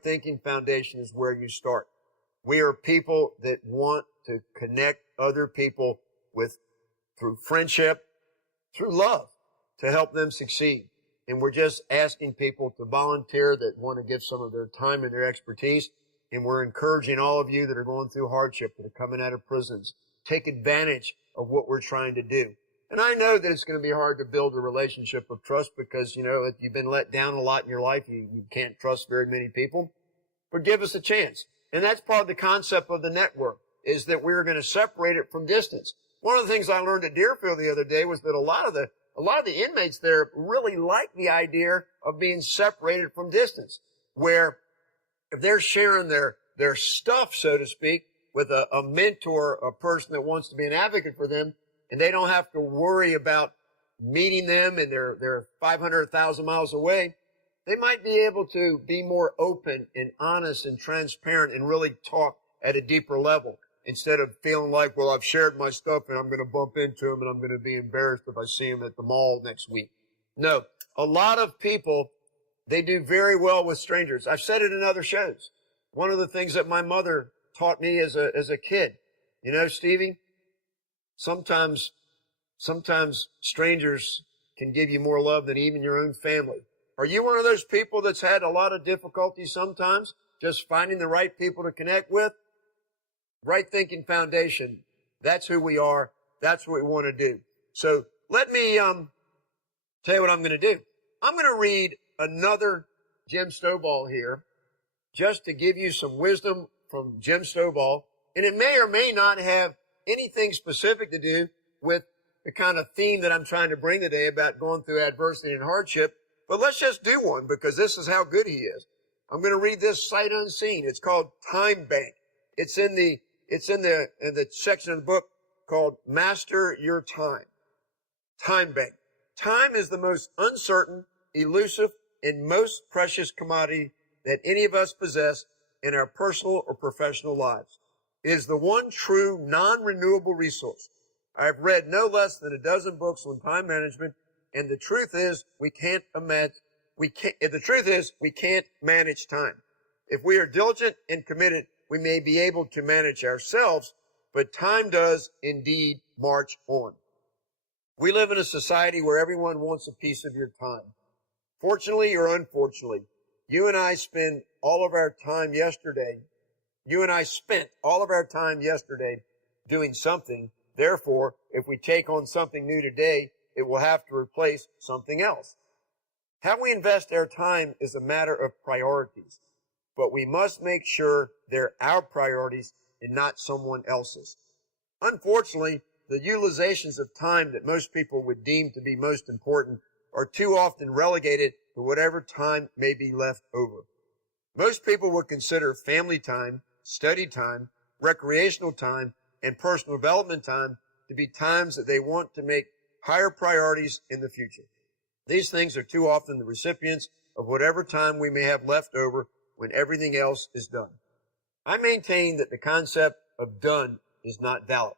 right thinking foundation is where you start. We are people that want to connect other people through friendship, through love, to help them succeed. And we're just asking people to volunteer that want to give some of their time and their expertise. And we're encouraging all of you that are going through hardship, that are coming out of prisons, take advantage of what we're trying to do. And I know that it's going to be hard to build a relationship of trust because, if you've been let down a lot in your life, you can't trust very many people. But give us a chance. And that's part of the concept of the network, is that we're going to separate it from distance. One of the things I learned at Deerfield the other day was that a lot of the inmates there really like the idea of being separated from distance, where if they're sharing their stuff, so to speak, with a mentor, a person that wants to be an advocate for them, and they don't have to worry about meeting them and they're 500,000 miles away, they might be able to be more open and honest and transparent and really talk at a deeper level instead of feeling like, well, I've shared my stuff and I'm going to bump into them and I'm going to be embarrassed if I see them at the mall next week. No, a lot of people, they do very well with strangers. I've said it in other shows. One of the things that my mother taught me as a kid, Stevie, sometimes strangers can give you more love than even your own family. Are you one of those people that's had a lot of difficulty sometimes just finding the right people to connect with? Right thinking foundation. That's who we are. That's what we want to do. So let me tell you what I'm going to do. I'm going to read another Jim Stovall here just to give you some wisdom from Jim Stovall. And it may or may not have anything specific to do with the kind of theme that I'm trying to bring today about going through adversity and hardship. But let's just do one because this is how good he is. I'm going to read this sight unseen. It's called Time Bank. It's in the section of the book called Master Your Time. Time Bank. Time is the most uncertain, elusive, and most precious commodity that any of us possess in our personal or professional lives. It is the one true non-renewable resource. I've read no less than a dozen books on time management, and the truth is we can't manage time. If we are diligent and committed, we may be able to manage ourselves, but time does indeed march on. We live in a society where everyone wants a piece of your time. Fortunately or unfortunately, you and I spent all of our time yesterday doing something. Therefore, if we take on something new today, it will have to replace something else. How we invest our time is a matter of priorities, but we must make sure they're our priorities and not someone else's. Unfortunately, the utilizations of time that most people would deem to be most important are too often relegated to whatever time may be left over. Most people would consider family time, study time, recreational time, and personal development time to be times that they want to make higher priorities in the future. These things are too often the recipients of whatever time we may have left over when everything else is done. I maintain that the concept of done is not valid.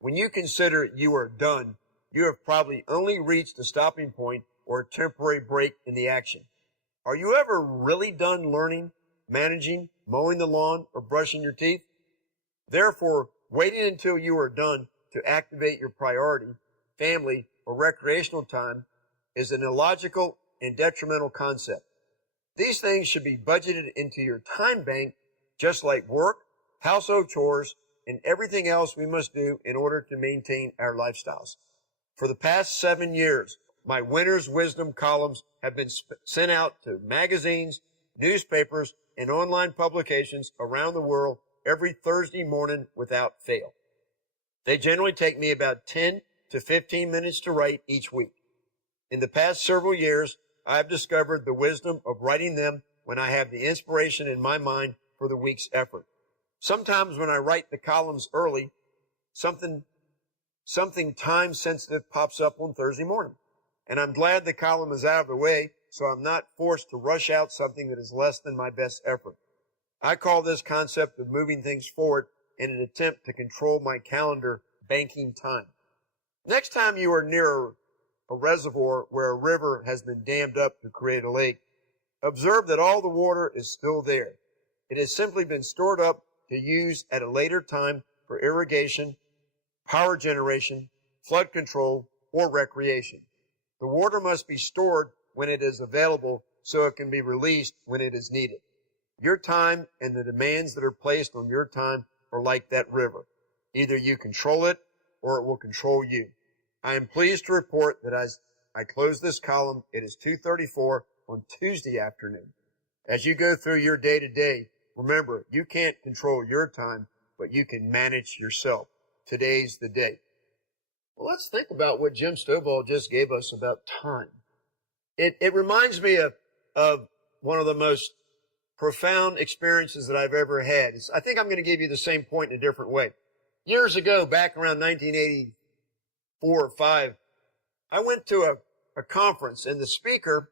When you consider you are done, you have probably only reached a stopping point or a temporary break in the action. Are you ever really done learning, managing, mowing the lawn, or brushing your teeth? Therefore, waiting until you are done to activate your priority, family, or recreational time is an illogical and detrimental concept. These things should be budgeted into your time bank, just like work, household chores, and everything else we must do in order to maintain our lifestyles. For the past 7 years, my winter's wisdom columns have been sent out to magazines, newspapers, and online publications around the world every Thursday morning without fail. They generally take me about 10 to 15 minutes to write each week. In the past several years, I have discovered the wisdom of writing them when I have the inspiration in my mind for the week's effort. Sometimes when I write the columns early, something time sensitive pops up on Thursday morning. And I'm glad the column is out of the way, so I'm not forced to rush out something that is less than my best effort. I call this concept of moving things forward in an attempt to control my calendar banking time. Next time you are near a reservoir where a river has been dammed up to create a lake, Observe that all the water is still there. It has simply been stored up to use at a later time for irrigation, power generation, flood control, or recreation. The water must be stored when it is available so it can be released when it is needed. Your time and the demands that are placed on your time are like that river. Either you control it or it will control you. I am pleased to report that as I close this column, it is 2:34 on Tuesday afternoon. As you go through your day to day, remember, you can't control your time, but you can manage yourself. Today's the day. Well, let's think about what Jim Stovall just gave us about time. It reminds me of one of the most profound experiences that I've ever had. I think I'm going to give you the same point in a different way. Years ago, back around 1984 or 5, I went to a conference, and the speaker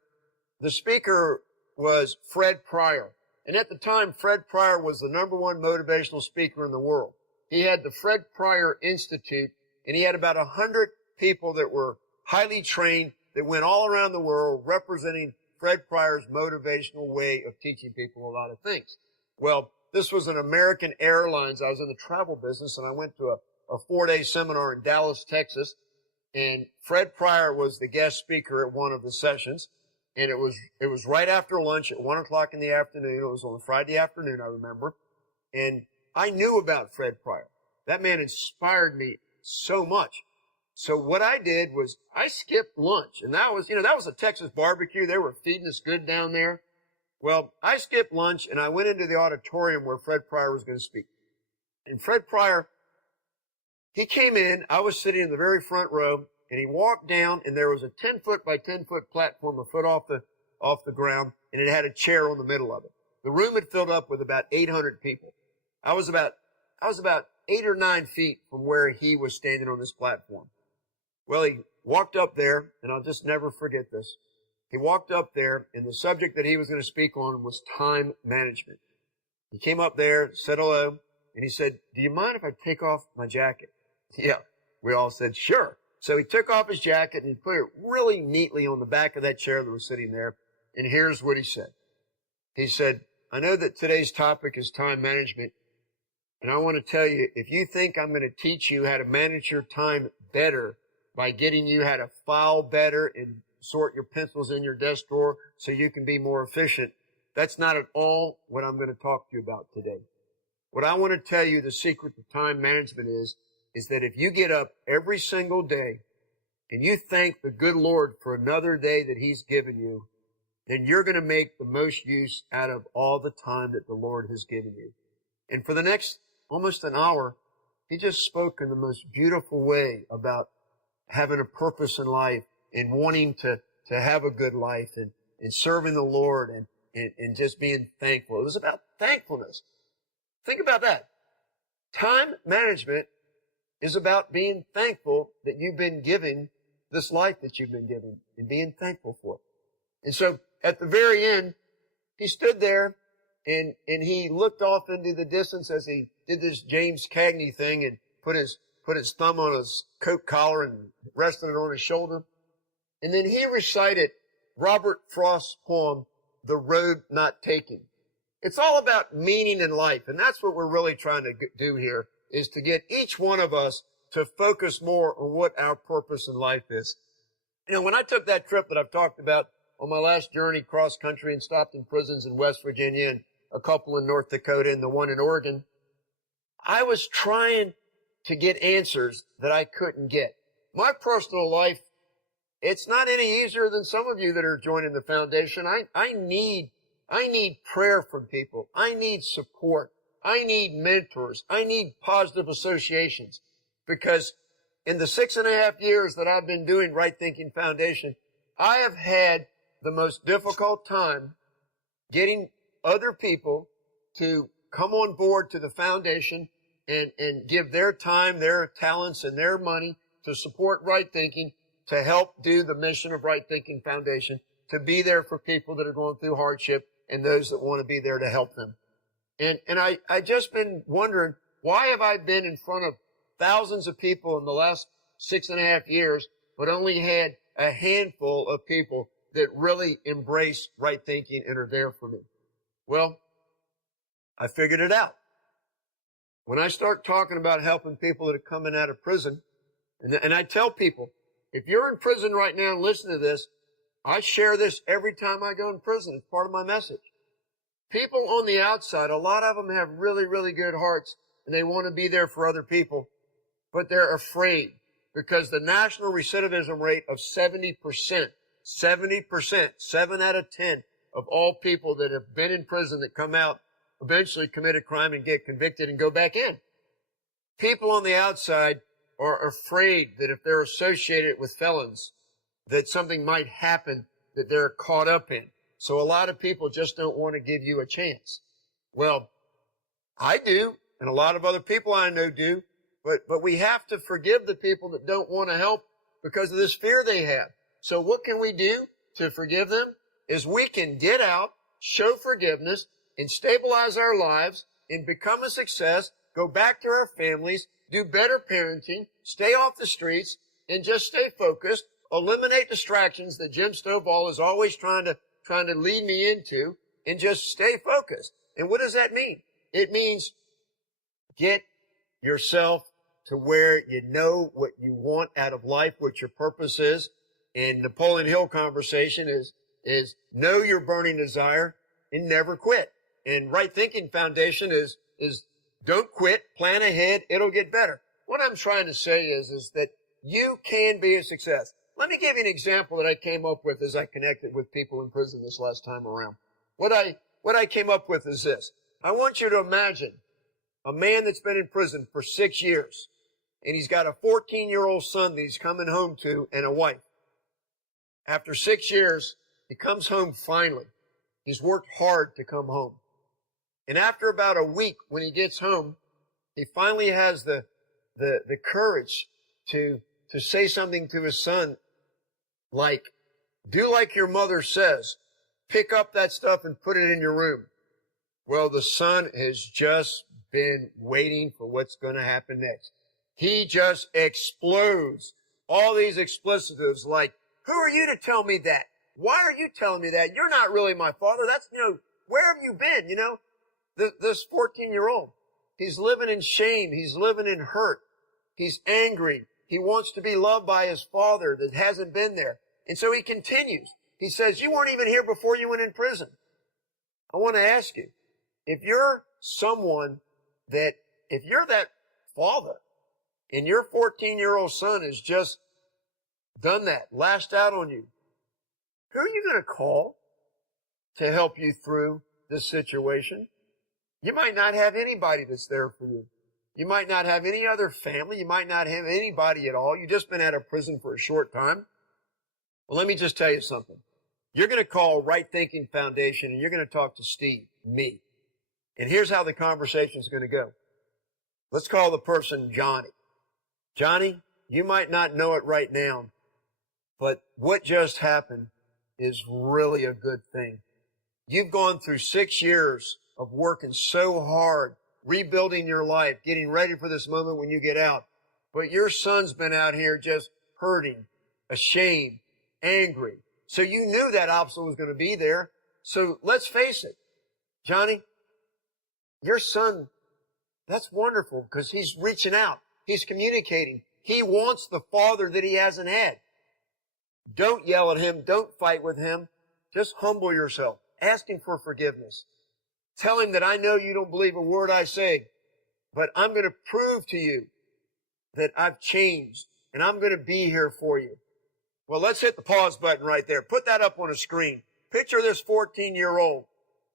was Fred Pryor. And at the time, Fred Pryor was the #1 motivational speaker in the world. He had the Fred Pryor Institute, and he had about 100 people that were highly trained that went all around the world representing Fred Pryor's motivational way of teaching people a lot of things. Well, this was an American Airlines. I was in the travel business, and I went to a 4-day seminar in Dallas, Texas, and Fred Pryor was the guest speaker at one of the sessions, and it was right after lunch at 1 o'clock in the afternoon. It was on a Friday afternoon, I remember, and I knew about Fred Pryor. That man inspired me so much. So what I did was I skipped lunch, and that was a Texas barbecue. They were feeding us good down there. Well, I skipped lunch, and I went into the auditorium where Fred Pryor was going to speak. And Fred Pryor, he came in. I was sitting in the very front row, and he walked down, and there was a 10-foot by 10-foot platform a foot off the ground, and it had a chair on the middle of it. The room had filled up with about 800 people. I was about 8 or 9 feet from where he was standing on this platform. Well, he walked up there, and I'll just never forget this. He walked up there, and the subject that he was going to speak on was time management. He came up there, said hello, and he said, "Do you mind if I take off my jacket?" Yeah, we all said, "Sure." So he took off his jacket, and he put it really neatly on the back of that chair that was sitting there, and here's what he said. He said, "I know that today's topic is time management, and I want to tell you, if you think I'm going to teach you how to manage your time better by getting you how to file better and sort your pencils in your desk drawer so you can be more efficient, that's not at all what I'm going to talk to you about today. What I want to tell you the secret to time management is that if you get up every single day and you thank the good Lord for another day that He's given you, then you're going to make the most use out of all the time that the Lord has given you." And for the next almost an hour, he just spoke in the most beautiful way about having a purpose in life and wanting to have a good life and serving the Lord and just being thankful. It was about thankfulness. Think about that. Time management is about being thankful that you've been given this life that you've been given and being thankful for it. And so at the very end, he stood there and he looked off into the distance as he did this James Cagney thing and put his thumb on his coat collar and rested it on his shoulder. And then he recited Robert Frost's poem, "The Road Not Taken." It's all about meaning in life. And that's what we're really trying to do here, is to get each one of us to focus more on what our purpose in life is. You know, when I took that trip that I've talked about on my last journey cross country and stopped in prisons in West Virginia and a couple in North Dakota and the one in Oregon, I was trying to get answers that I couldn't get. My personal life, it's not any easier than some of you that are joining the foundation. I need prayer from people. I need support. I need mentors. I need positive associations, because in the 6.5 years that I've been doing Right Thinking Foundation, I have had the most difficult time getting other people to come on board to the foundation and give their time, their talents, and their money to support Right Thinking, to help do the mission of Right Thinking Foundation, to be there for people that are going through hardship and those that want to be there to help them. And I just been wondering, why have I been in front of thousands of people in the last 6.5 years, but only had a handful of people that really embrace right thinking and are there for me? Well, I figured it out. When I start talking about helping people that are coming out of prison, and I tell people, if you're in prison right now and listen to this, I share this every time I go in prison. It's part of my message. People on the outside, a lot of them have really, really good hearts, and they want to be there for other people, but they're afraid because the national recidivism rate of 70%, 7 out of 10 of all people that have been in prison that come out eventually commit a crime and get convicted and go back in. People on the outside are afraid that if they're associated with felons, that something might happen that they're caught up in. So a lot of people just don't want to give you a chance. Well, I do, and a lot of other people I know do, but we have to forgive the people that don't want to help because of this fear they have. So what can we do to forgive them? Is we can get out, show forgiveness, and stabilize our lives and become a success, go back to our families, do better parenting, stay off the streets, and just stay focused, eliminate distractions that Jim Stovall is always trying to lead me into, and just stay focused. And what does that mean? It means get yourself to where you know what you want out of life, what your purpose is. And Napoleon Hill conversation is know your burning desire and never quit. And Right Thinking Foundation is don't quit, plan ahead, it'll get better. What I'm trying to say is that you can be a success. Let me give you an example that I came up with as I connected with people in prison this last time around. What I came up with is this. I want you to imagine a man that's been in prison for 6 years, and he's got a 14-year-old son that he's coming home to and a wife. After 6 years, he comes home finally. He's worked hard to come home. And after about a week, when he gets home, he finally has the courage to say something to his son like, do like your mother says, pick up that stuff and put it in your room. Well, the son has just been waiting for what's going to happen next. He just explodes. All these explicitives like, who are you to tell me that? Why are you telling me that? You're not really my father. That's, where have you been? This 14-year-old, he's living in shame. He's living in hurt. He's angry. He wants to be loved by his father that hasn't been there. And so he continues. He says, you weren't even here before you went in prison. I want to ask you, if you're that father and your 14-year-old son has just done that, lashed out on you, who are you going to call to help you through this situation? You might not have anybody that's there for you. You might not have any other family. You might not have anybody at all. You've just been out of prison for a short time. Well, let me just tell you something. You're going to call Right Thinking Foundation and you're going to talk to Steve, me. And here's how the conversation is going to go. Let's call the person Johnny. Johnny, you might not know it right now, but what just happened is really a good thing. You've gone through 6 years of working so hard, rebuilding your life, getting ready for this moment when you get out. But your son's been out here just hurting, ashamed, angry. So you knew that obstacle was going to be there. So let's face it, Johnny, your son, that's wonderful because he's reaching out. He's communicating. He wants the father that he hasn't had. Don't yell at him. Don't fight with him. Just humble yourself. Ask him for forgiveness. Tell him that I know you don't believe a word I say, but I'm going to prove to you that I've changed and I'm going to be here for you. Well, let's hit the pause button right there. Put that up on a screen. Picture this 14-year-old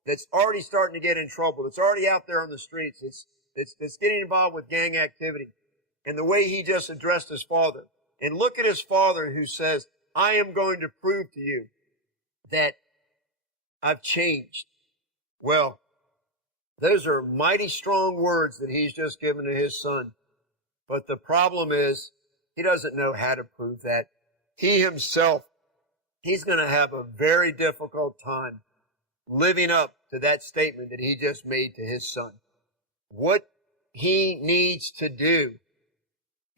that's already starting to get in trouble. That's already out there on the streets. It's getting involved with gang activity. And the way he just addressed his father. And look at his father who says, I am going to prove to you that I've changed. Well, those are mighty strong words that he's just given to his son. But the problem is, he doesn't know how to prove that. He himself, he's going to have a very difficult time living up to that statement that he just made to his son. What he needs to do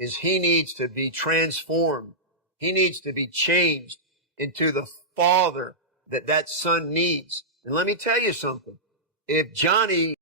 is he needs to be transformed. He needs to be changed into the father that that son needs. And let me tell you something. If Johnny